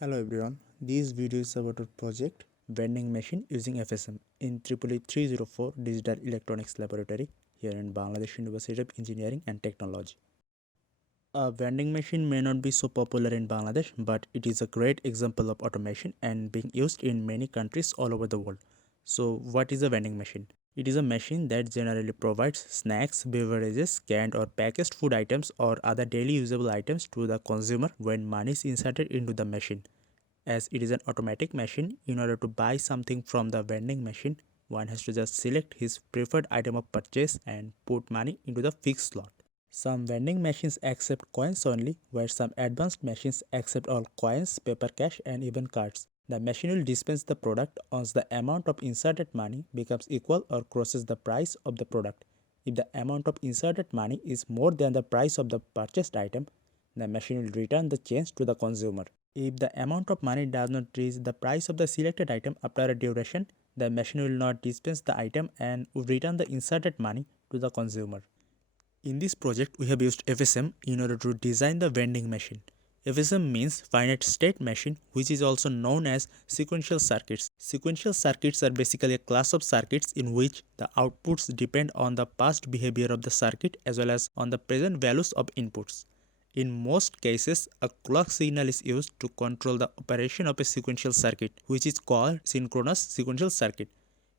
Hello everyone, this video is about a project vending machine using FSM in EEE 304 Digital Electronics Laboratory here in Bangladesh University of Engineering and Technology. A vending machine may not be so popular in Bangladesh, but it is a great example of automation and being used in many countries all over the world. So what is a vending machine? It is a machine that generally provides snacks, beverages, canned or packaged food items or other daily usable items to the consumer when money is inserted into the machine. As it is an automatic machine, in order to buy something from the vending machine, one has to just select his preferred item of purchase and put money into the fixed slot. Some vending machines accept coins only, where some advanced machines accept all coins, paper cash, and even cards. The machine will dispense the product once the amount of inserted money becomes equal or crosses the price of the product. If the amount of inserted money is more than the price of the purchased item, the machine will return the change to the consumer. If the amount of money does not reach the price of the selected item after a duration, the machine will not dispense the item and will return the inserted money to the consumer. In this project, we have used FSM in order to design the vending machine. FSM means finite state machine, which is also known as sequential circuits. Sequential circuits are basically a class of circuits in which the outputs depend on the past behavior of the circuit as well as on the present values of inputs. In most cases, a clock signal is used to control the operation of a sequential circuit, which is called synchronous sequential circuit.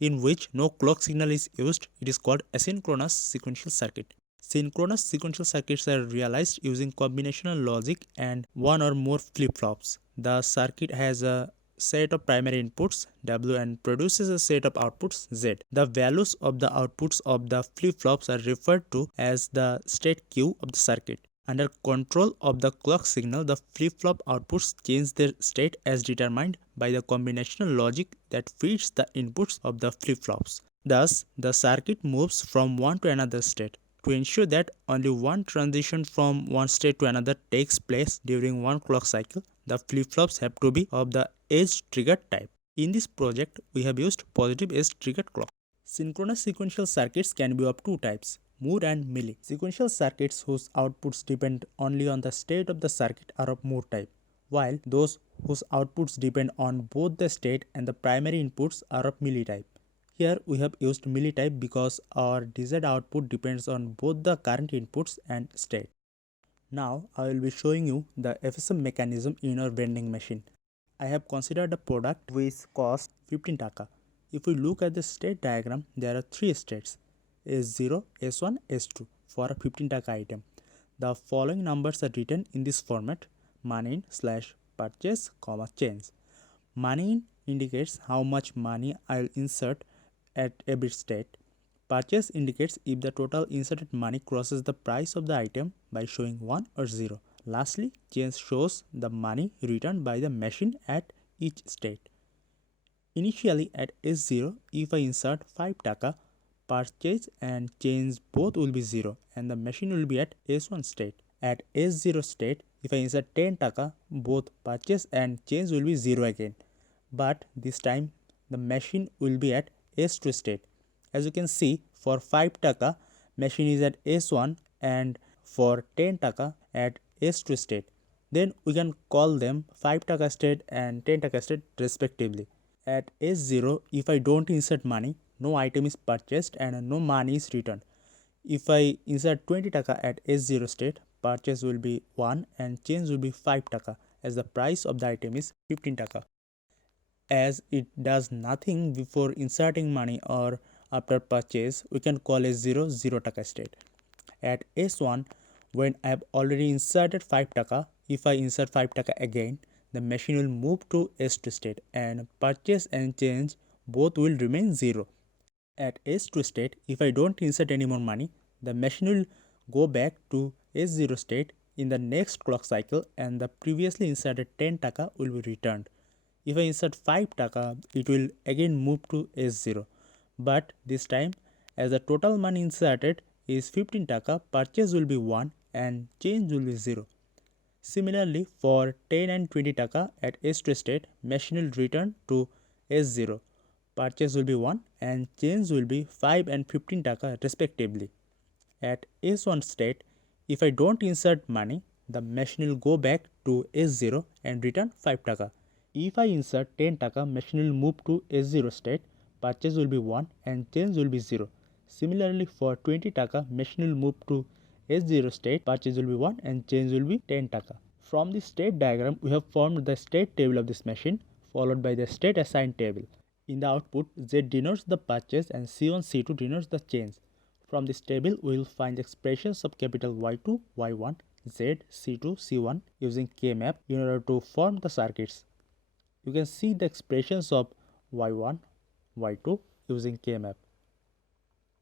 In which no clock signal is used, it is called asynchronous sequential circuit. Synchronous sequential circuits are realized using combinational logic and one or more flip-flops. The circuit has a set of primary inputs W and produces a set of outputs Z. The values of the outputs of the flip-flops are referred to as the state Q of the circuit. Under control of the clock signal, the flip-flop outputs change their state as determined by the combinational logic that feeds the inputs of the flip-flops. Thus, the circuit moves from one to another state. To ensure that only one transition from one state to another takes place during one clock cycle, the flip-flops have to be of the edge-triggered type. In this project, we have used positive edge-triggered clock. Synchronous sequential circuits can be of two types, Moore and Mealy. Sequential circuits whose outputs depend only on the state of the circuit are of Moore type, while those whose outputs depend on both the state and the primary inputs are of Mealy type. Here we have used Mealy type because our desired output depends on both the current inputs and state. Now I will be showing you the FSM mechanism in our vending machine. I have considered a product which costs 15 taka. If we look at the state diagram, there are three states S0, S1, S2 for a 15 taka item. The following numbers are written in this format: money in slash purchase, change. Money in indicates how much money I will insert at every state. Purchase indicates if the total inserted money crosses the price of the item by showing 1 or 0. Lastly, change shows the money returned by the machine at each state. Initially at S0, if I insert 5 taka, purchase and change both will be 0 and the machine will be at S1 state. At S0 state, if I insert 10 taka, both purchase and change will be 0 again. But this time the machine will be at S2 state. As you can see, for 5 taka, machine is at S1 and for 10 taka at S2 state. Then we can call them 5 taka state and 10 taka state respectively. At S0, if I don't insert money, no item is purchased and no money is returned. If I insert 20 taka at S0 state, purchase will be 1 and change will be 5 taka as the price of the item is 15 taka. As it does nothing before inserting money or after purchase, we can call S0 0 taka state. At S1, when I have already inserted 5 taka, if I insert 5 taka again, the machine will move to S2 state and purchase and change both will remain 0. At S2 state, if I don't insert any more money, the machine will go back to S0 state in the next clock cycle and the previously inserted 10 taka will be returned. If I insert 5 taka, it will again move to S0. But this time, as the total money inserted is 15 taka, purchase will be 1 and change will be 0. Similarly, for 10 and 20 taka at S2 state, machine will return to S0. Purchase will be 1 and change will be 5 and 15 taka respectively. At S1 state, if I don't insert money, the machine will go back to S0 and return 5 taka. If I insert 10 taka, machine will move to S0 state, purchase will be 1 and change will be 0. Similarly, for 20 taka, machine will move to S0 state, purchase will be 1 and change will be 10 taka. From the state diagram, we have formed the state table of this machine, followed by the state assigned table. In the output, Z denotes the purchase and C1, C2 denotes the change. From this table, we will find the expressions of capital Y2, Y1, Z, C2, C1 using K-map in order to form the circuits. You can see the expressions of Y1, Y2 using K-map.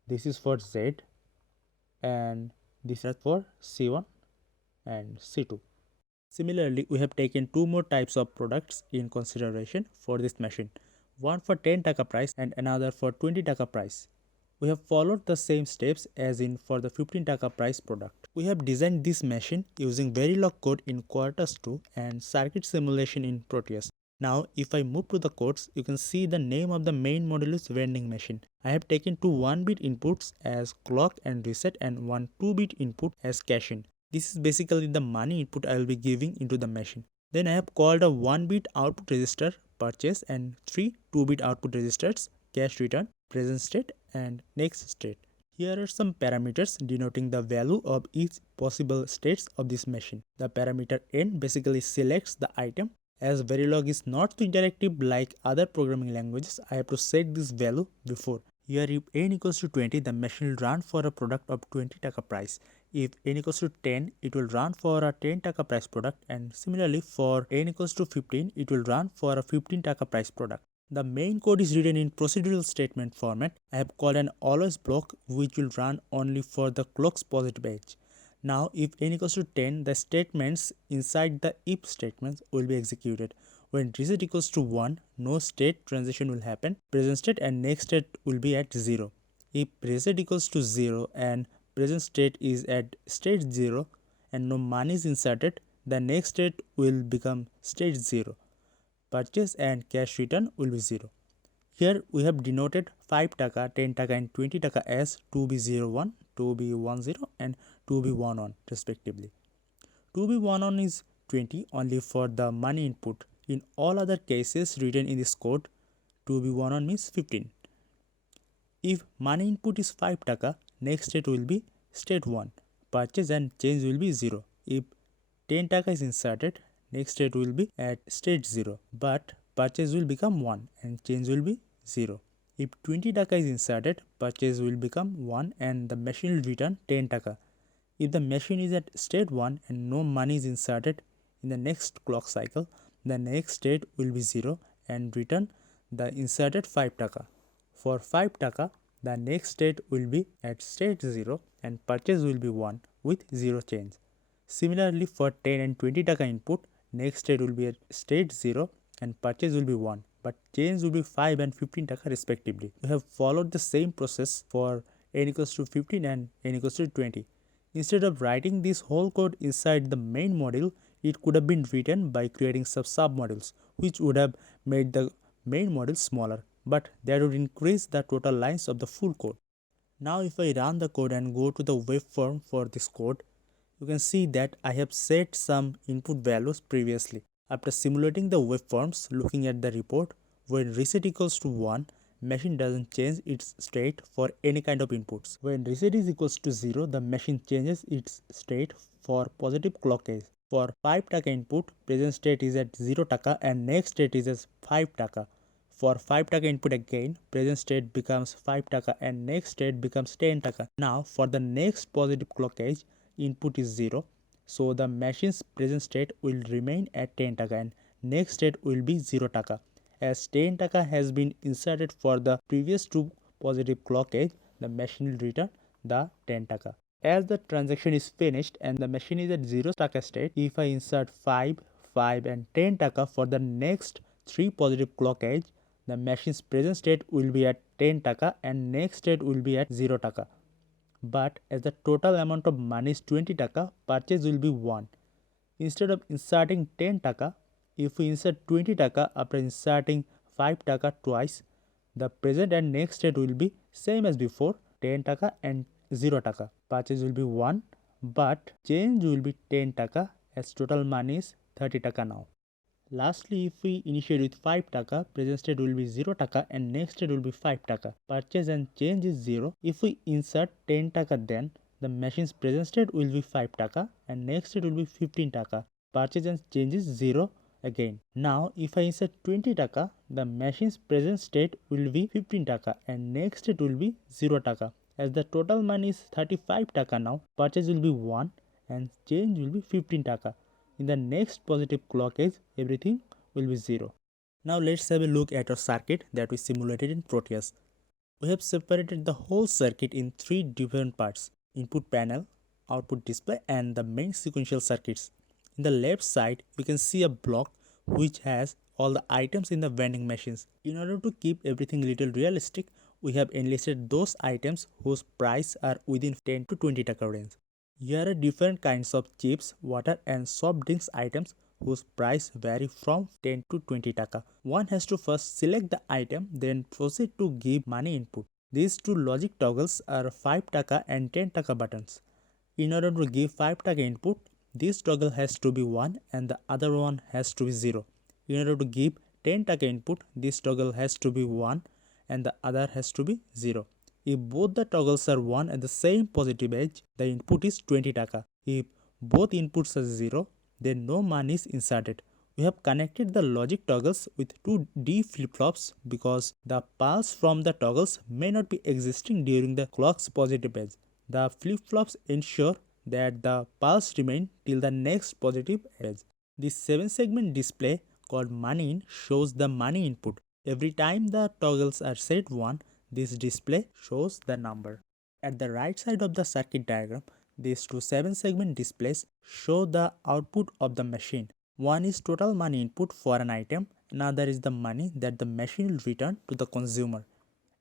This is for Z and this is for C1 and C2. Similarly, we have taken two more types of products in consideration for this machine. One for 10 taka price and another for 20 taka price. We have followed the same steps as in for the 15 taka price product. We have designed this machine using Verilog code in Quartus 2 and circuit simulation in Proteus. Now, if I move to the codes, you can see the name of the main module is vending machine. I have taken two 1-bit inputs as clock and reset and one 2-bit input as cash in. This is basically the money input I will be giving into the machine. Then I have called a 1-bit output register purchase and three 2-bit output registers cash return, present state and next state. Here are some parameters denoting the value of each possible states of this machine. The parameter n basically selects the item. As Verilog is not too interactive like other programming languages, I have to set this value before. Here if n equals to 20, the machine will run for a product of 20 taka price. If n equals to 10, it will run for a 10 taka price product, and similarly for n equals to 15, it will run for a 15 taka price product. The main code is written in procedural statement format. I have called an always block which will run only for the clock's positive edge. Now if n equals to 10, the statements inside the if statements will be executed. When reset equals to 1, no state transition will happen. Present state and next state will be at 0. If reset equals to 0 and present state is at state 0 and no money is inserted, the next state will become state 0. Purchase and cash return will be 0. Here we have denoted 5 taka, 10 taka and 20 taka as 2B01, 2B10 and 2B11 respectively. 2B11 is 20 only for the money input. In all other cases written in this code, 2B11 means 15. If money input is 5 taka, next state will be state 1. Purchase and change will be 0. If 10 taka is inserted, next state will be at state 0. But purchase will become 1 and change will be 0. If 20 taka is inserted, purchase will become 1 and the machine will return 10 taka. If the machine is at state 1 and no money is inserted in the next clock cycle, the next state will be 0 and return the inserted 5 taka. For 5 taka, the next state will be at state 0 and purchase will be 1 with 0 change. Similarly, for 10 and 20 taka input, next state will be at state 0 and purchase will be 1, but change will be 5 and 15 taka respectively. We have followed the same process for n equals to 15 and n equals to 20. Instead of writing this whole code inside the main module, it could have been written by creating some sub-modules, which would have made the main module smaller, but that would increase the total lines of the full code. Now if I run the code and go to the waveform for this code, you can see that I have set some input values previously. After simulating the waveforms, looking at the report, when reset equals to 1, machine doesn't change its state for any kind of inputs. When reset is equals to 0, the machine changes its state for positive clock edge. For 5 taka input, present state is at 0 taka and next state is at 5 taka. For 5 taka input again, present state becomes 5 taka and next state becomes 10 taka. Now for the next positive clock edge, input is 0. So the machine's present state will remain at 10 taka and next state will be 0 taka. As 10 taka has been inserted for the previous two positive clock edge, the machine will return the 10 taka. As the transaction is finished and the machine is at 0 taka state, if I insert 5, 5 and 10 taka for the next 3 positive clock edge, the machine's present state will be at 10 taka and next state will be at 0 taka. But as the total amount of money is 20 taka, purchase will be 1. Instead of inserting 10 taka, if we insert 20 taka after inserting 5 taka twice, the present and next state will be same as before, 10 taka and 0 taka. Purchase will be 1, but change will be 10 taka as total money is 30 taka now. Lastly, if we initiate with 5 taka, present state will be 0 taka and next state will be 5 taka. Purchase and change is 0. If we insert 10 taka, then the machine's present state will be 5 taka and next state will be 15 taka. Purchase and change is 0 again. Now if I insert 20 taka, the machine's present state will be 15 taka and next state will be 0 taka. As the total money is 35 taka now, purchase will be 1 and change will be 15 taka. In the next positive clock edge, everything will be 0. Now let's have a look at our circuit that we simulated in Proteus. We have separated the whole circuit in 3 different parts: input panel, output display and the main sequential circuits. In the left side, we can see a block which has all the items in the vending machines. In order to keep everything a little realistic, we have enlisted those items whose price are within 10 to 20 taka range. Here are different kinds of chips, water and soft drinks items whose price vary from 10 to 20 taka. One has to first select the item, then proceed to give money input. These two logic toggles are 5 taka and 10 taka buttons. In order to give 5 taka input, this toggle has to be 1 and the other one has to be 0. In order to give 10 taka input, this toggle has to be 1 and the other has to be 0. If both the toggles are 1 at the same positive edge, the input is 20 taka. If both inputs are 0, then no money is inserted. We have connected the logic toggles with two D flip-flops because the pulse from the toggles may not be existing during the clock's positive edge. The flip-flops ensure that the pulse remains till the next positive edge. The 7-segment display called money in shows the money input. Every time the toggles are set 1, this display shows the number. At the right side of the circuit diagram, these two 7-segment displays show the output of the machine. One is total money input for an item, another is the money that the machine will return to the consumer.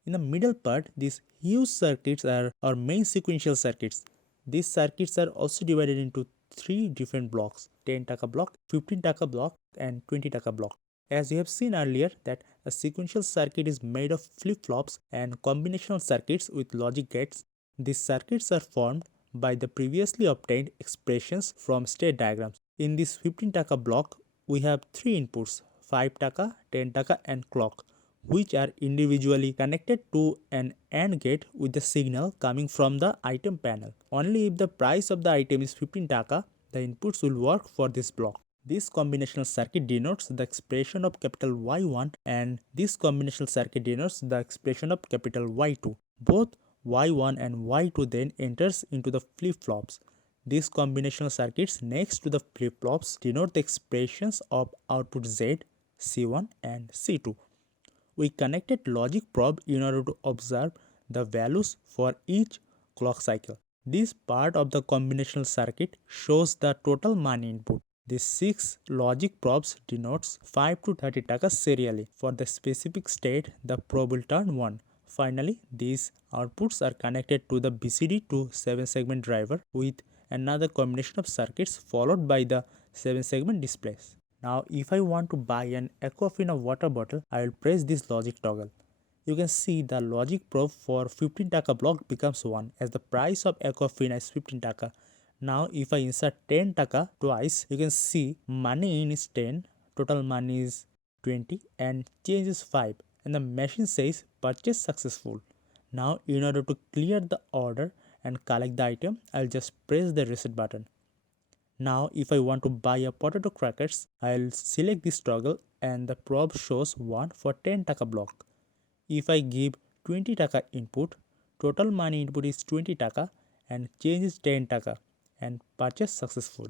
In the middle part, these huge circuits are our main sequential circuits. These circuits are also divided into 3 different blocks: 10 taka block, 15 taka block and 20 taka block. As you have seen earlier that a sequential circuit is made of flip-flops and combinational circuits with logic gates. These circuits are formed by the previously obtained expressions from state diagrams. In this 15 taka block, we have 3 inputs: 5 taka, 10 taka and clock, which are individually connected to an AND gate with the signal coming from the item panel. Only if the price of the item is 15 taka, the inputs will work for this block. This combinational circuit denotes the expression of capital Y1 and this combinational circuit denotes the expression of capital Y2. Both Y1 and Y2 then enters into the flip-flops. These combinational circuits next to the flip-flops denote the expressions of output Z, C1 and C2. We connected logic probe in order to observe the values for each clock cycle. This part of the combinational circuit shows the total money input. These 6 logic probes denotes 5 to 30 taka serially. For the specific state, the probe will turn 1. Finally, these outputs are connected to the BCD to 7-segment driver with another combination of circuits followed by the 7-segment displays. Now, if I want to buy an Aquafina water bottle, I will press this logic toggle. You can see the logic probe for 15 taka block becomes 1 as the price of Aquafina is 15 taka. Now if I insert 10 taka twice, you can see money in is 10, total money is 20 and change is 5 and the machine says purchase successful. Now in order to clear the order and collect the item, I'll just press the reset button. Now if I want to buy a potato crackers, I'll select this toggle and the probe shows 1 for 10 taka block. If I give 20 taka input, total money input is 20 taka and change is 10 taka and purchase successful.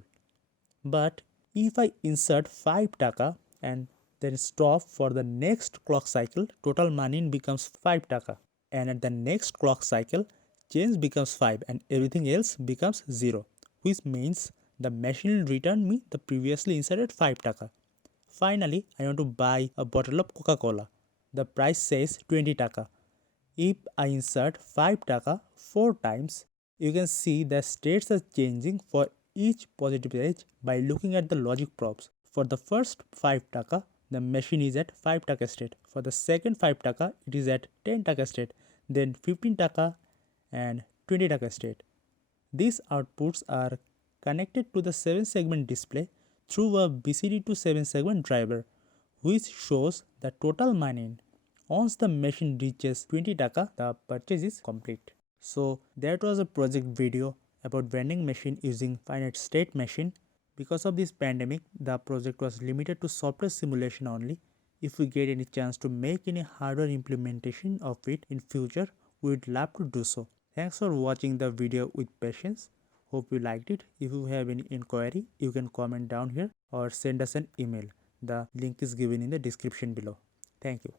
But if I insert 5 taka and then stop for the next clock cycle, total money becomes 5 taka and at the next clock cycle, change becomes 5 and everything else becomes 0, which means the machine will return me the previously inserted 5 taka. Finally, I want to buy a bottle of Coca-Cola. The price says 20 taka. If I insert 5 taka 4 times, you can see the states are changing for each positive edge by looking at the logic probes. For the first 5 taka, the machine is at 5 taka state. For the second 5 taka, it is at 10 taka state, then 15 taka and 20 taka state. These outputs are connected to the 7-segment display through a BCD to 7-segment driver, which shows the total money. Once the machine reaches 20 taka, the purchase is complete. So that was a project video about vending machine using finite state machine. Because of this pandemic, the project was limited to software simulation only. If we get any chance to make any hardware implementation of it in future, we would love to do so. Thanks for watching the video with patience. Hope you liked it. If you have any inquiry, you can comment down here or send us an email. The link is given in the description below. Thank you.